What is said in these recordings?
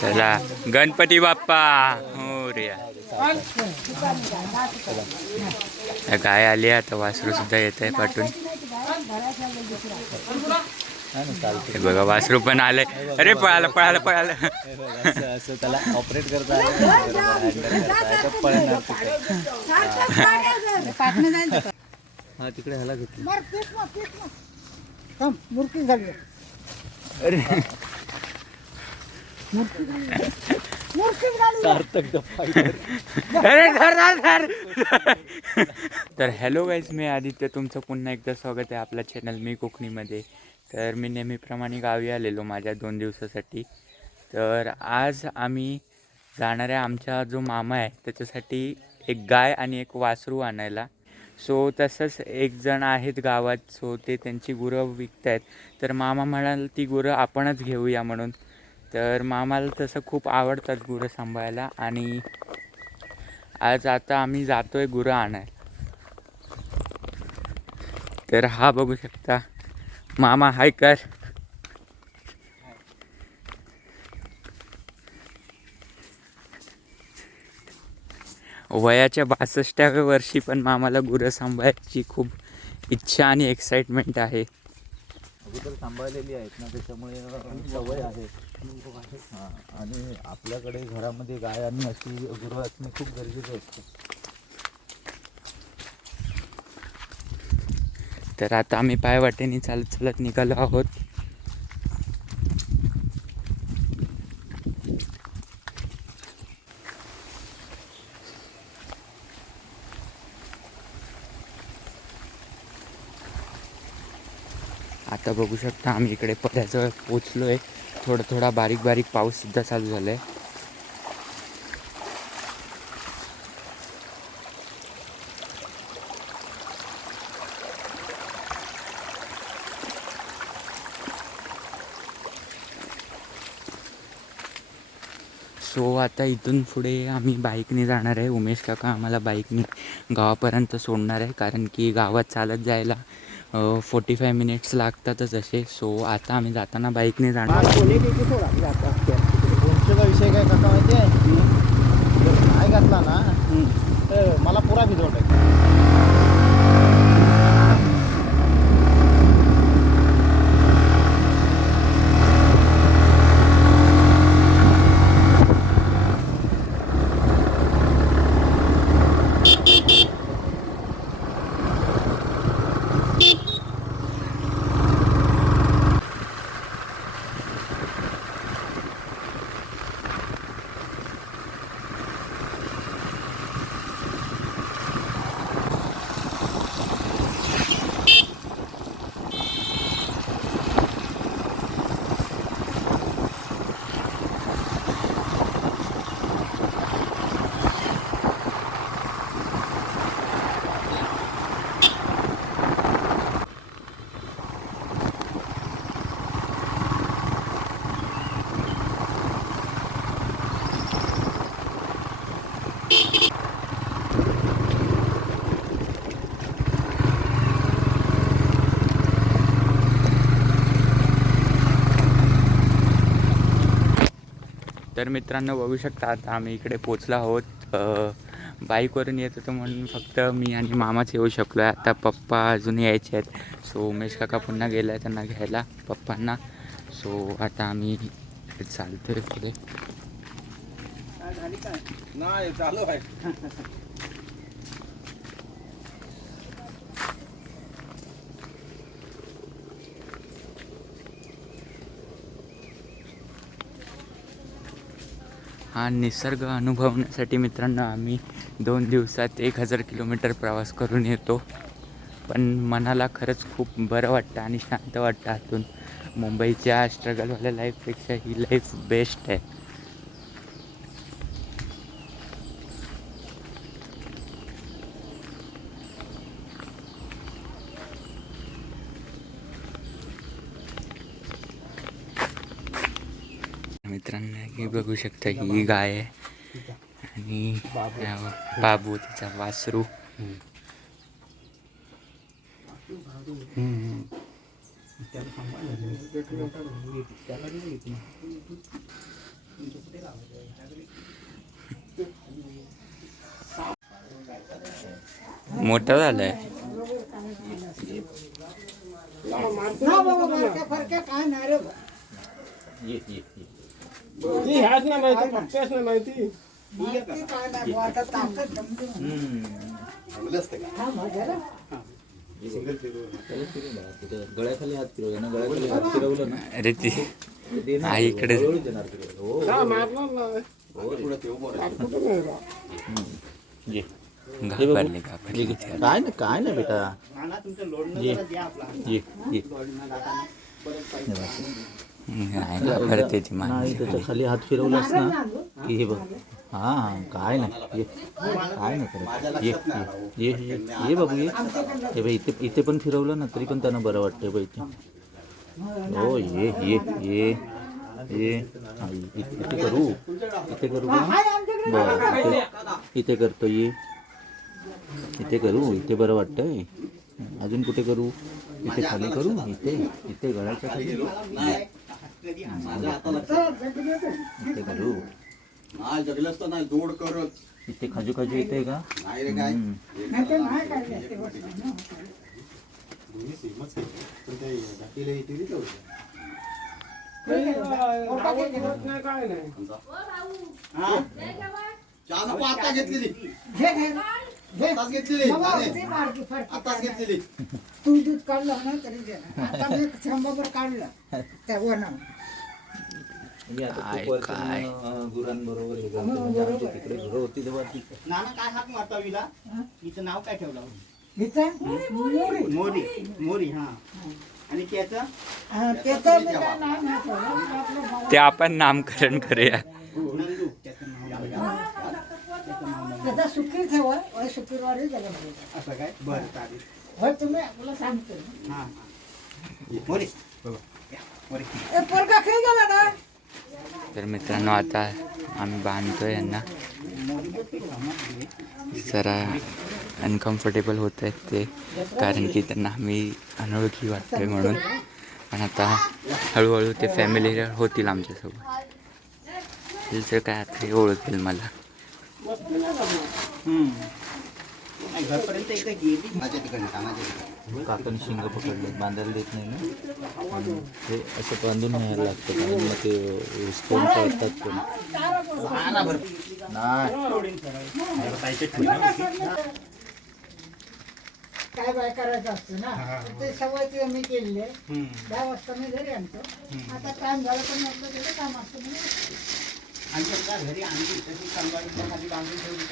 चला गणपती बाप्पा मोरया. गाय आली आता वासरू सुद्धा येत आहे पाठून. हे बघा वासरू पण आलंय. अरे पळालं पळालं पळालं. असं त्याला ऑपरेट करता हा तिकडे ह्याला घेतलं. अरे तर हॅलो गाईज, मी आदित्य, तुमचं पुन्हा एकदा स्वागत आहे आपल्या चॅनल मी कोकणीमध्ये. तर मी नेहमीप्रमाणे गावी आलेलो माझ्या 2 दिवसासाठी. तर आज आम्ही जाणार आहे आमचा जो मामा आहे त्याच्यासाठी एक गाय आणि एक वासरू आणायला. सो तसंच एक जण आहेत गावात, सो ते त्यांची गुरं विकत आहेत. तर मामा म्हणाल ती गुरं आपणच घेऊया म्हणून. तर मामाला तसं खूप आवडतात गुरं सांभाळायला आणि आज आता आम्ही जातोय गुरं आणायला. तर हा बघू शकता मामा, हाय कर. वयाच्या 62व्या वर्षी पण मामाला गुरं सांभाळायची खूप इच्छा आणि एक्साइटमेंट आहे. अगोदर सांभाळलेली आहेत ना, त्याच्यामुळे सवय आहे. हां, आणि आपल्याकडे घरामध्ये गाय आणि अशी गुरं असणे खूप गरजेचं असतं. तर आता आम्ही पायवाटेने चालत चालत निघालो आहोत. आता बघू शकता आम्ही इकडे पड्याजवळ पोचलो आहे. थोडा थोडा बारीक बारीक पाऊससुद्धा चालू झाला आहे. सो आता इथून पुढे आम्ही बाईकने जाणार आहे. उमेश काका आम्हाला बाईकने गावापर्यंत सोडणार आहे, कारण की गावात चालत जायला 45 मिनिट्स लागतातच असे. सो आता आम्ही जाताना बाईकने जाणार. कोणत्याचा विषय काय काका माहिती आहे? जर नाही घातला ना तर मला पुरा भिजवत आहे. तर मित्रांनो बघू शकता आता आम्ही इकडे पोचलो आहोत. बाईकवरून येत होतो म्हणून फक्त मी आणि मामाच येऊ शकलो आहे. आता पप्पा अजून यायचे आहेत. सो उमेश काका पुन्हा गेला आहे त्यांना घ्यायला पप्पांना. सो आता आम्ही चालतो आहे पुढे. नाही चालू आहे. हा निसर्ग अनुभवण्यासाठी मित्रांनो आम्ही 2 दिवसात 1000 किलोमीटर प्रवास करून येतो. पण मनाला खरंच खूप बरं वाटतं आणि शांत वाटतं आतून. मुंबईच्या स्ट्रगलवाल्या लाईफपेक्षा ही लाईफ बेस्ट आहे. मित्रांनो हे बघू शकता ही गाय आहे आणि बाबू तिचा वासरू. मोठा झालाय. गळ्याखाली हात फिरवला ना, गळ्याखाली हात फिरवलं ना अरे ती आईकडे घाबरली घाबरली. काय ना काय ना बेटा, ये ये ये. नाही घाबरत त्याची नाही माणसं. त्याच्या खाली हात फिरवलास ना की हे बघ. हा हा काय नाही, ये काय नाही करत. ये ये ये ये बाबू ये. हे बाई इथे इथे पण फिरवलं ना तरी पण त्यांना बरं वाटतं बाई इथे. हो ये ये ये ये. हा, इथे करू, इथे करू का? बरं इथे करतो. ये इथे करू, इथे बरं वाटतंय. अजून कुठे करू? इथे खाली करू, इथे इथे गळ्याच्या खाली इथे करू. इथे खाजू खाजू येते का? आता घेतलेली तू दूध काढलं ना तरी दे ना. आता मी शंभर काढलं त्या वनात. काय? गुरांबरोबर हे करतो. म्हणजे आमच्या तिकडे गुरं होती तेव्हा ती नाना काय हाक मारता विला हिचं नाव काय ठेवलं हिचं मोरी. मोरी मोरी हा आणि त्याचं त्याचं मी काय नाव नाही ठेवलं. आपलं भाऊ. ते आपण नामकरण करूया. नंदू त्याचं नाव त्याचा सुखी ठेवा शुक्रवारी गेला पाहिजे. असं काय बरं चालेल होय तुम्ही आपलं सांगतो. हा मोरी मोरी ए पोरगा खेळ गेला ना. तर मित्रांनो आता आम्ही बांधतोय यांना. जरा अनकम्फर्टेबल होत आहेत ते, कारण की त्यांना आम्ही अनोळखी वाटतोय म्हणून. पण आता हळूहळू ते फॅमिली होतील आमच्यासोबत. तिचं काय आता हे ओळखेल मला. घरपर्यंत एकदा गेली माझ्या तिकडे काकाने शिंग पकडले, बांधायला देत नाही ना. आणि ते असं बांधून न्यायला लागतं, कारण मग ते स्टोन पडतात पण. काय बाय करायचं असतं ना. ते सवय मी केलेली आहे. 10 वाजता मी घरी आणतो. आता टाइम झाला पण म्हटलं त्याचं काम असतं म्हणून. आमच्या घरी आणली तशी कंबाईच्या खाली बांधून ठेवली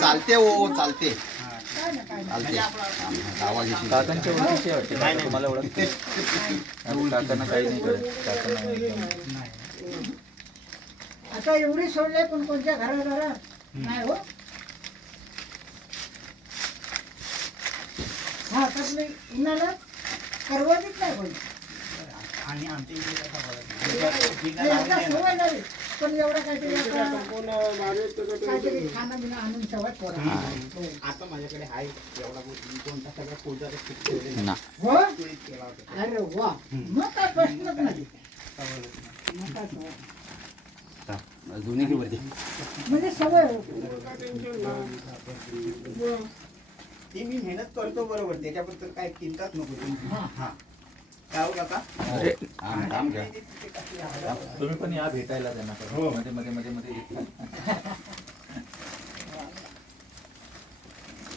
चालते हो चालते काय ना काय ना. चालते आवाज येते. काकांच्या ओळखीचे वाटते ना, तुम्हाला ओळखते. आणि काकांना काही नाही करत. काकांना नाही. आता एवढी सोडले पण कोणत्या घराघरात नाही हो. हा तर मी उन्हाला परवडत नाही कोणी. आणि आमच्या इथे कसा एकदा सवय झाली पण एवढं काहीतरी काहीतरी खाणं बिणं आणून सवय पोरा. आता माझ्याकडे आहे एवढा कोणता सगळा पूजा ना हो अरे वा मग काय प्रश्नच नाही. मग काय सवय जुनी की वरती म्हणजे सवय होती. ती मी मेहनत करतो बरोबर, त्याच्याबद्दल काय चिंताच नको तुम्ही. हा. हा काय हो काका अरे काम घ्या. तुम्ही पण या भेटायला त्यांना. मध्ये मध्ये मध्ये मध्ये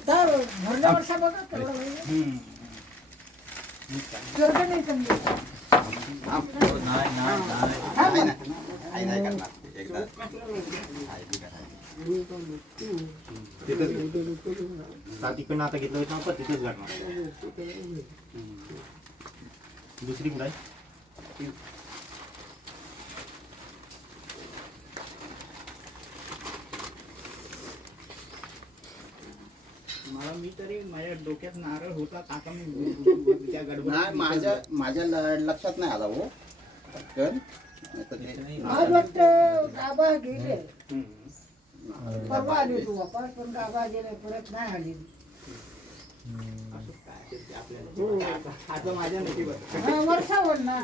तर भरल्या वर्षा बघा तेवढं होईल. स्वर्ग नाही समजेल. नाही नाही नाही. हा आहे मग. ना आहे नाही करणार एकदा तिकडनं आता घेतलं होतं आपण तिथेच गाठणार. दुसरी कुठं आहे? मला मी तरी माझ्या डोक्यात नारळ होता काका मी त्या नाही माझ्या लक्षात नाही आला हो पटकन. नाहीतर ते आज वाटतं गाबा गेले. परवा आली तू वापस पण गाबा गेले परत नाही आली. आता माझ्या नशिबात वर्षावर ना.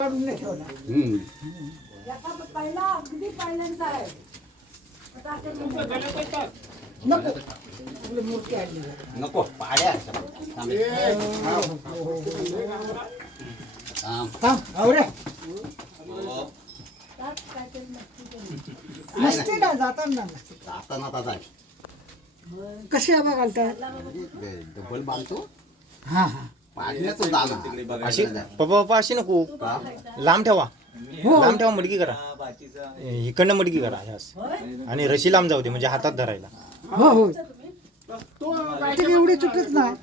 काढून नाही ठेवला. नको आपली मूर्ती आणली जरा. नको पाड्या थांब आवरे नसते ना जाताना नसते. जाताना आता कशी आबा घालतात? डबल बांधतो हा हा पाडण्याचं जाणं अशी पप्पा अशी नको लांब ठेवा लांब ठेवा मडकी करा इकडनं मडकी करा ह्यास आणि रशी लांब जाऊ दे म्हणजे हातात धरायला. हो हो ते एवढी तुटत नाही.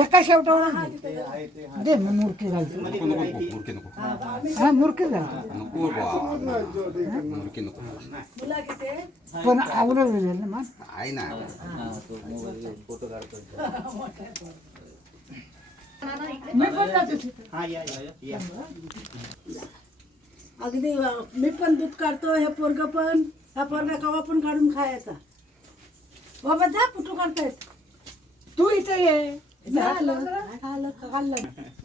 एका शेवटावर दे मग मूर्ती घालतो. नको मुरकी नको हा मूर्ती घालतो नको मुरकी नको पण आवडलं ना मग. आहे ना मी पण जातो तिथे. अगदी मी पण दूध काढतो हे पोरग पण हा पोरगा कवा पण काढून खायचा. बाबा जा कुठं काढतायत तू इथे ये. झालं खाल्लं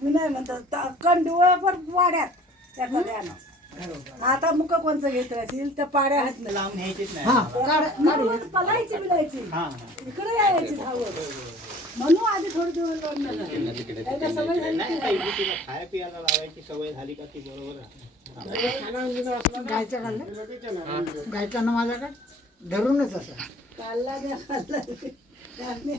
मी नाही म्हणतात कंडुळ्यावर वाड्यात त्याचा द्यानं आता मुक कोणचं घेत राहतील त्या पाड्या आहेत ना लावून न्यायचीच नाही हा काढ पलायची बिलायची इकडे यायची धावत म्हणून आधी थोडी दिवस एकदा सवय झाली नाही पहिली तुला खाया पियाला लावायची सवय झाली का ती बरोबर आहे. गायचं काढलं गायचं ना माझ्याकडे धरूनच असं. काढला द्या खाल्ला त्याने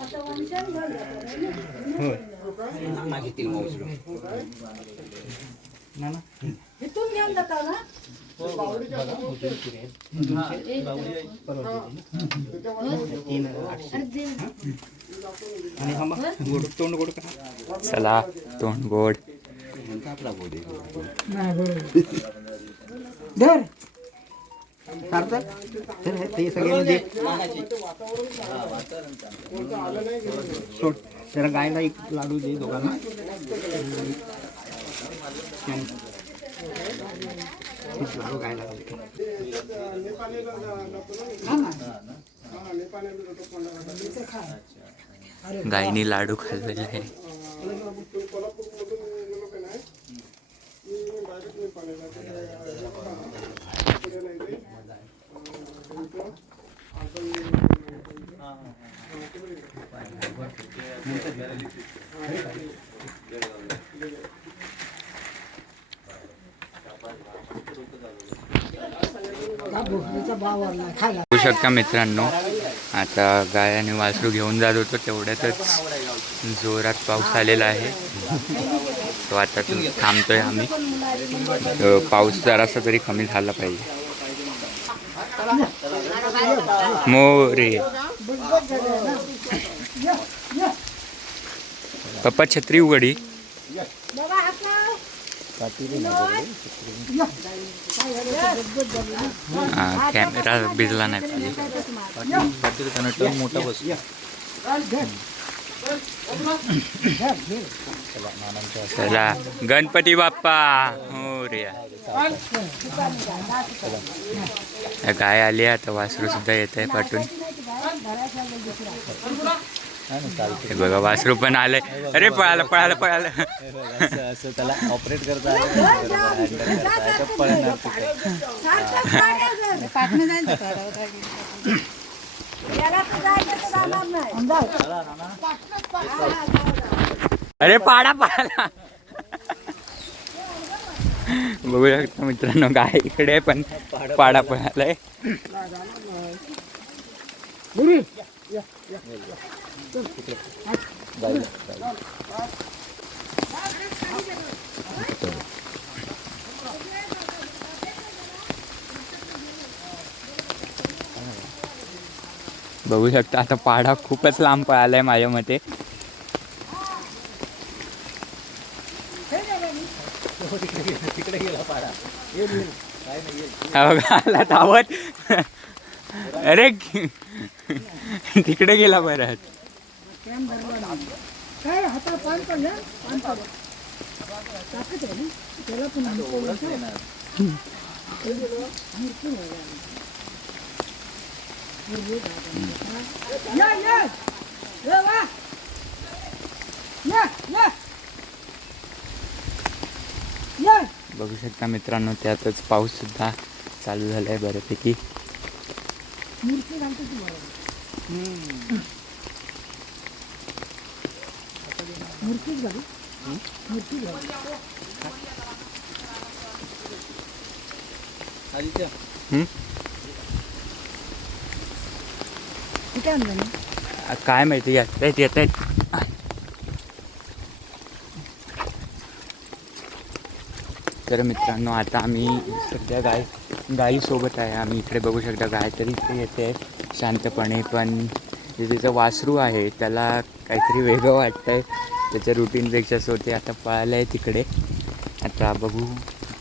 आता वंशान घर जातं ना घेतील मावशी इथून घेऊन जाता ना चला तोंड गोड. आपला बोलले नाही बरोबर धर ते सगळे दे सोड जरा गायला एक लाडू दे दोघांना. लाडू गायला गायनी लाडू खाल्लेले आहे. बघू शकता मित्रांनो, आता गाय आणि वासरू घेऊन जात होतो तेवढ्यातच जोरात पाऊस आलेला आहे. तो आता थांबतोय आम्ही. पाऊस जरासा तरी कमी झाला पाहिजे. मोरे पप्पा छत्री उघडी. कॅमेरा भिजला नाही पाहिजे. त्यांना टर्न मोठा बस. चला गणपती बाप्पा हो रे. गाय आली आता वासरू सुद्धा येत आहे पाठून. हे बघा वासरू पण आलंय. अरे पळालं पळालं पळालं. असं त्याला ऑपरेट करता पळणार अरे पाडा पळाला. बघू शकता मित्रांनो, गाय इकडे पण पाडा पळालाय. बघू शकता आता पाडा खूपच लांब पळालाय माझ्या मते. आला धावत. अरे तिकडे गेला परत. काय हाताला पान पडलं पान पडलं टाकत आहे ना त्याला पण या या ये वा या या या बघू शकता मित्रांनो, त्यातच पाऊस सुद्धा चालू झाला आहे बऱ्यापैकी. मूर्ती घालतो ती बरोबर मूर्तीच घालू मूर्ती घालू हम्म? कुठे आणलं ना काय माहिती, येत आहेत. तर मित्रांनो, आता आम्ही सध्या गाईसोबत आहे. आम्ही इकडे बघू शकता गाय तरी इथे येते शांतपणे, पण जे तिचं वासरू आहे त्याला काहीतरी वेगळं वाटतं आहे. त्याच्या रुटीनपेक्षा सोडते आता पळायला आहे तिकडे. आता बघू,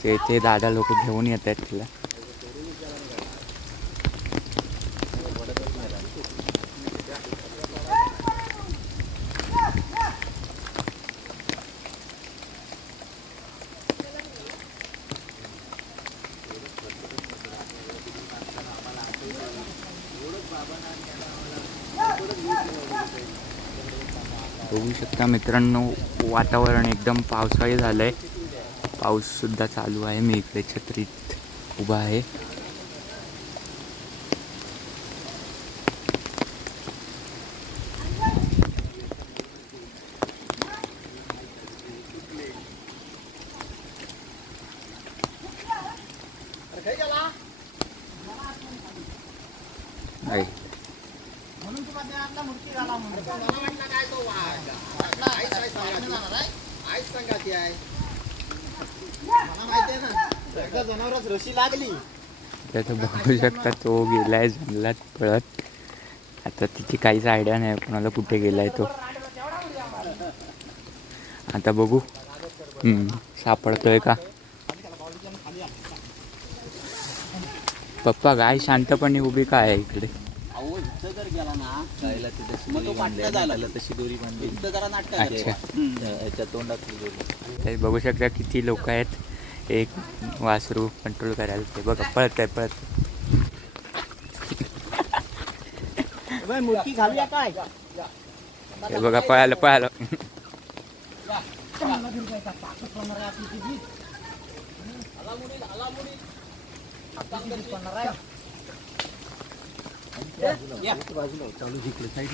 ते दादा लोक घेऊन येत आहेत तिला. बघू शकता मित्रांनो, वातावरण एकदम पावसाळी झालं आहे. पाऊससुद्धा चालू आहे. मी इकडे छत्रीत उभा आहे. आहे. जनावरच रशी लागली. तर बघू शकता तो गेलाय जंगलात पळत. आता तिची काहीच आयडिया नाही कोणाला कुठे गेलाय तो. आता बघू सापडतोय का. पप्पा गाय शांतपणे उभी काय आहे इकडे. अहो इथं जर गेला ना गायला तिथे मग तो पाटला झाला. तशी दोरी बांधली. इथं जरा नाटक अच्छा. याच्या तोंडात दोरी. तर बघू शकता किती लोक आहेत. एक वासरू कंट्रोल करायला. ते बघा पळत आहे पळत. मुडकी घालूया काय. हे बघा पळालं पळालं. चालू जिंकले साईड.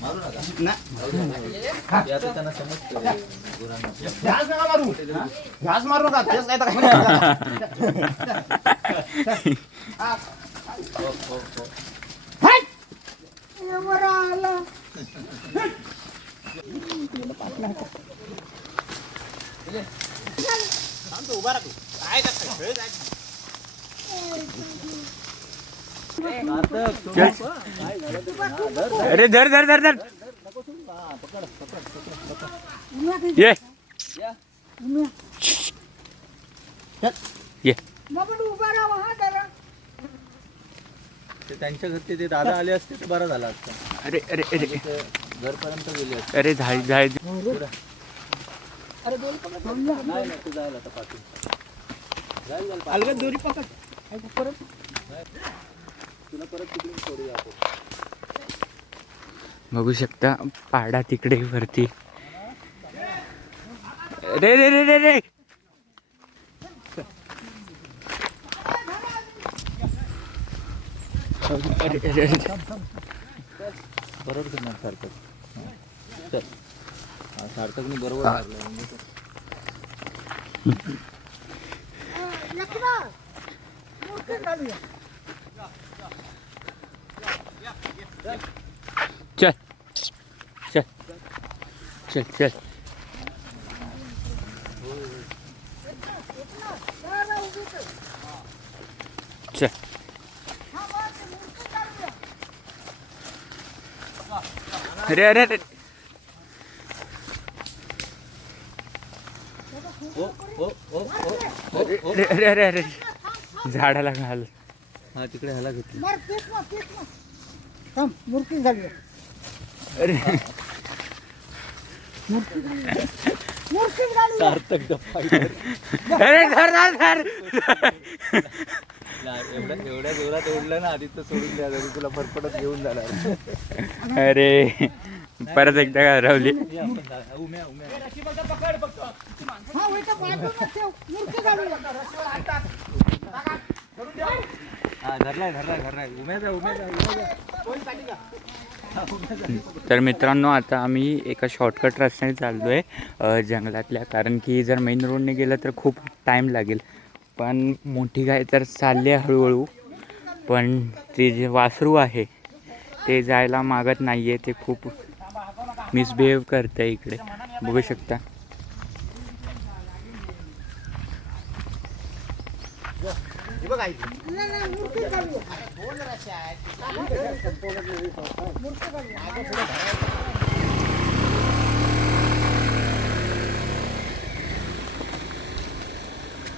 मारू नका. त्यांना समजतं. घास नका मारू. घास मारू नका. तेच नाही तर बरं आलं उभा राहतो. काय खेळ अरे धर धर धर धर. ये ये. बाबा उभा राहा हा जरा ते त्यांच्या घरचे ते दादा आले असते तर बरं झालं असतं. अरे अरे अरे घरपर्यंत गेले असते. अरे झाड झाड. नाही तू जायला आता पाठवून. अलगद दोरी पकड. तुला परत तिकडून सोडूया आपण. बघू शकता पाडा तिकडे वरती. रे रे रे रे रे. अरे अरे अरे. बरोबर करणार सार्थक. चल सार्थकने बरोबर लागलं. चल चल चल. चल. अरे अरे अरे अरे अरे अरे अरे झाडाला घाल. हा तिकडे ह्याला घेतली. मार, तेच मार, तेच मार. थांब, मूर्ती झाली. अरे मूर्तीच झाली. सार्थक डप्पा अरे धर धर धर. एवढ्या जोरात ओढलं ना आदित्य सोडून द्या तरी तुला फरफटत घेऊन जाणार. अरे परत एकदा हरवली. उम्या उम्या हा, वैता बाजूला ठेव. मूर्ती झाली. हा धरलाय उम्याचा तर मित्रांनो आता आम्ही एका शॉर्टकट रस्त्याने चाललो आहे जंगलातल्या, कारण की जर मेन रोडने गेलं तर खूप टाईम लागेल. पण मोठी गाय तर चालली आहे हळूहळू, पण ते जे वासरू आहे ते जायला मागत नाही आहे. ते खूप मिसबिहेव करतं आहे इकडे, बघू शकता. नाही, नाही, मूर्ती झाली.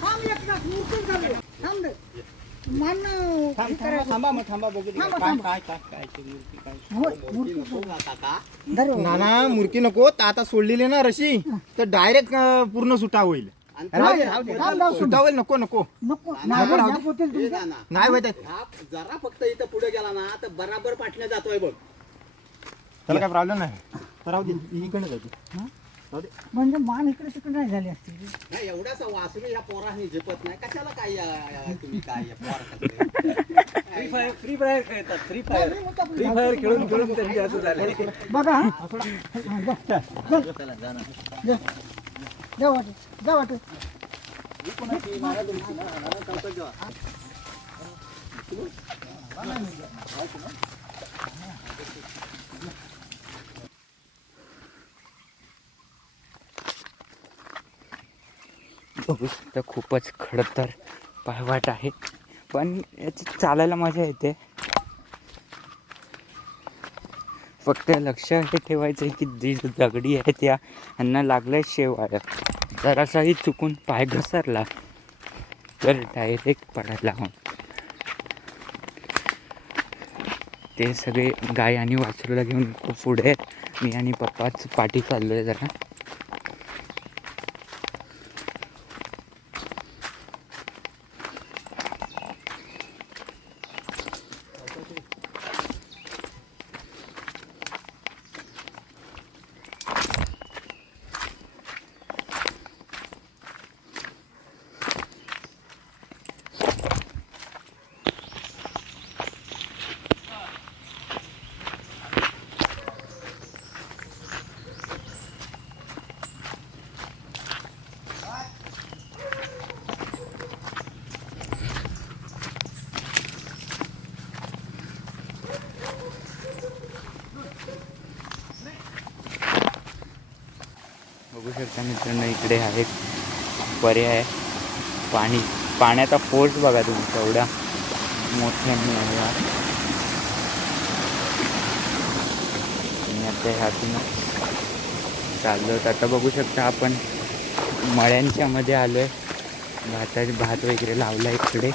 थांब एकदाच, मूर्ती झाली. थांब रे. मान हे करायचं. थांबा मग थांबा बघू दे. थांबा, काय थांबा. काय काय काय ते मूर्ती काय होय, मूर्ती झाली. धर. नाना मूर्ती नको आता सोडलेली ना रशी तर डायरेक्ट पूर्ण सुटा होईल. राहू दे, राहू दे. थांब, थांब. सुटा होईल नको नको नको, नाही, राहू नाही, होतील हे तुमचं. ना नाही होत आहे. हा जरा फक्त इथं पुढे गेला ना तर बराबर पाठण्या जातोय बघ. त्याला काय प्रॉब्लेम नाही. तर राहू दे इकडे जायचं. म्हणजे मान इकडे तिकडे नाही झाली असती. नाही एवढासा वासरू या पोराने झेपत नाही कशाला काय तुम्ही काय या पोर करताय? फ्री फायर खेळतात. फ्री फायर खेळून त्यांचे असं झालं. बघा हा. हा, जा. जा वाटे, जा वाटे. बघू शकता खूपच खडतर पायवाट आहे, पण याची चालायला मजा येते. फक्त लक्ष हे ठेवायचं आहे की जी दगडी आहे त्या यांना लागल्या शेवाळ्या जरासाही चुकून पाय घसरला तर डायरेक्ट पडायला हवं. ते सगळे गाय आणि वासरूला घेऊन खूप पुढे आहेत. मी आणि पप्पाच पाठी चाललो आहे जरा. बघू शकता मित्रांनो इकडे आहे पर्याय पाण्याचा फोर्स बघा तुम्ही केवढा मोठ्याने आहे हा. आणि आता ह्यातून चाललो आता बघू शकता आपण मळ्यांच्या मध्ये आलोय. भात वगैरे लावला इकडे.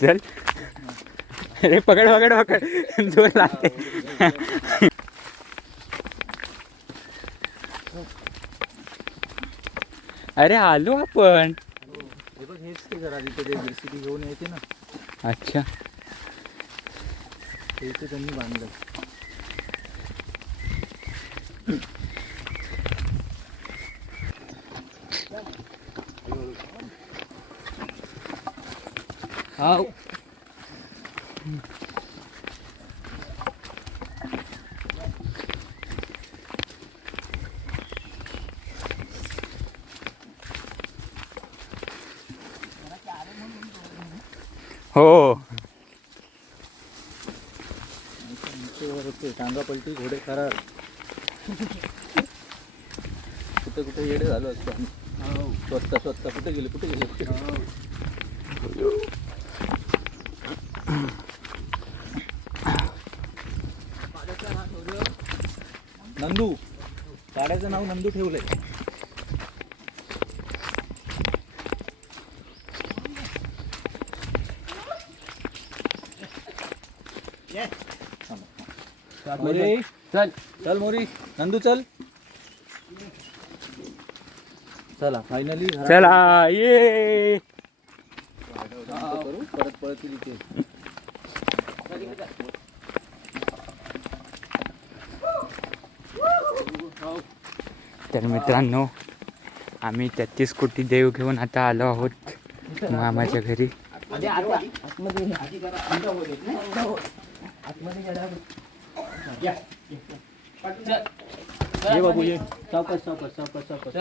चल अरे पकड जोर लागते. अरे आलो आपण. हे बघ हेच ते जरा तिथे ते जेसीबी घेऊन यायचे ना. अच्छा ते त्यांनी बांधलं. हाव हो. टांगा पलटी घोडे करार. कुठे कुठे येडे झालो असतो आम्ही. स्वतः स्वतः कुठे गेले कुठे गेले. नंदू, पाड्याचं नाव नंदू ठेवलंय. मोरी चल चल मोरी. नंदू चल. चला फायनली चला ये. करू परत पळतील इथे. तर मित्रांनो, आम्ही 33 कोटी देव घेऊन आता आलो आहोत मामाच्या घरी. ये बाबू ये. सावकाश सावकाश सावकाश सावकाश.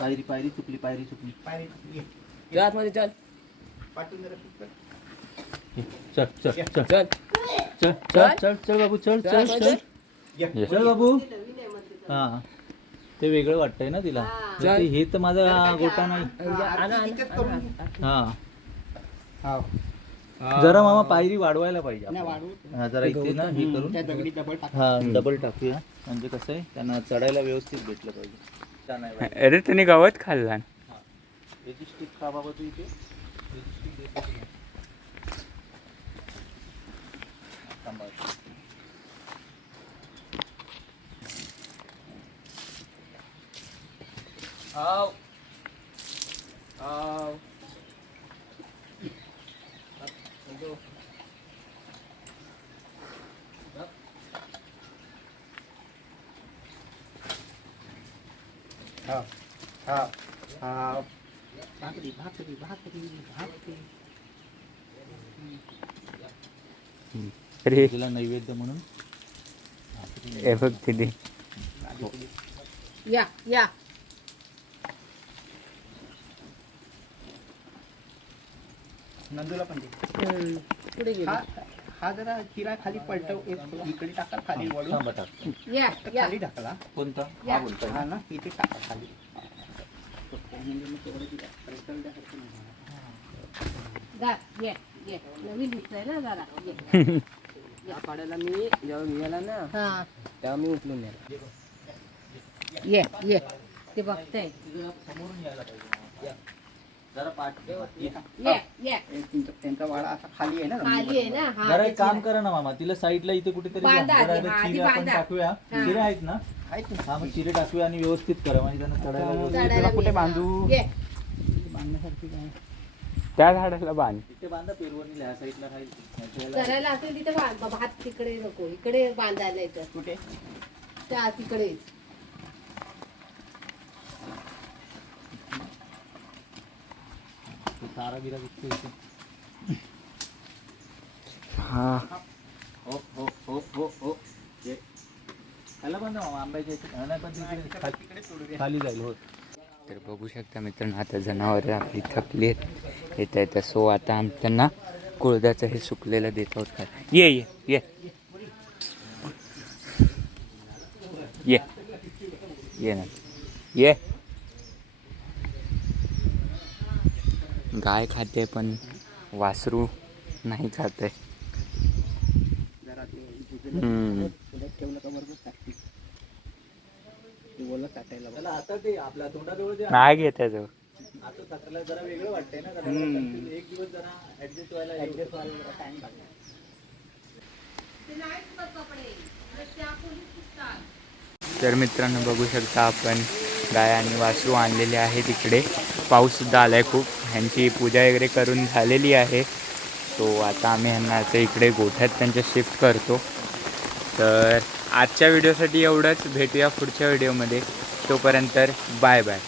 पायरी पायरी चुकली पायरी चुकली. चल चल चल चल चल चल चल चल चल बाबू चल चल चल चल बाबू. हा ते वेगळं वाटतंय ना तिला. ते हे तर माझा गोटा नाही. हा जरा मामा पायरी वाढवायला पाहिजे आपण. हा, जरा इथे ना हे करून हा डबल टाकूया. म्हणजे कसं आहे त्यांना चढायला व्यवस्थित भेटलं पाहिजे. छान आहे. अरे तुम्ही गवत खाल्ला. याची स्टिक खा बाबा तू इथे. याची स्टिक देतो तुला. थांबा. आव आव भाकरी भाकरी भाकरी भाकरी. अरे तिला नैवेद्य म्हणून. हे बघ तिथे. या या. नंदूला पण दे. पुढे गेली. हा जरा चिरा खाली पलटव. इकडे टाका खाली वळून. थांबा टाक. या या. खाली ढकला. कोणता या. हा बोलतोय. हा ना इथे टाका खाली. जा, ये ये. नवीन दिसतंय ना जरा. ये. या पाड्याला मी जेव्हा मिळाला ना हा तेव्हा मी उचलून नेला. ये ये. ते बघताय. समोरून यायला पाहिजे. या. जरा पाठ ये ये. त्यांचा वाडा असा खाली आहे ना. खाली आहे ना. हा जरा एक काम करा ना मामा. तिला साईडला इथे कुठेतरी बांधा जरा आधी, हा, आधी चिरे आपण बांधा. टाकूया. हा. चिरे आहेत ना. आहेत ना. हा मग चिरे टाकूया आणि व्यवस्थित करा म्हणजे त्यांना चढायला व्यवस्थित. चढायला तुला कुठे मी- बांधू? ये. बांधण्यासारखी काय. त्या झाडाला बांध. इथे बांधा पेरवणीला ह्या साईडला राहील. चढायला असेल तिथे भात तिकडे नको. इकडे बांधायला येतं. कुठे त्या तिकडे. तारा बिरा दिसतो इथे. हा हो हो हो हो हो. ये. त्याला बांधा मामा आंब्याच्या इथे. हा, नाही पण तिकडे खाली जाईल. हो. तर बघू शकता मित्रांनो, आता जनावरं आपली थकली आहेत येत आहेत. सो आता आम्ही त्यांना कुळदाचं हे सुकलेलं देत आहोत. का ये ये ये ये ये ना ये. गाय खाते पण वासरू नाही खाते. जरा ते पुढ्यात ठेवलं का बरोबर टाकते. ते बोललं टाकायला. त्याला आता ते आपल्या तोंडाजवळ जे नाही घेत त्याजवळ. आता थकला जरा वेगळं वाटतंय ना. जरा एक दिवस जरा ऍडजस्ट व्हायला जरा टाइम लागेल. तर मित्रांनो बघू शकता आपण गाय आणि वासरू आणलेले आहेत इकडे. पाऊससुद्धा आला आहे खूप. ह्यांची पूजा वगैरे करून झालेली आहे. सो आता आम्ही ह्यांना आता इकडे गोठ्यात त्यांच्या शिफ्ट करतो. तर आजच्या व्हिडिओसाठी एवढंच. भेटूया पुढच्या व्हिडिओमध्ये. तोपर्यंत बाय बाय.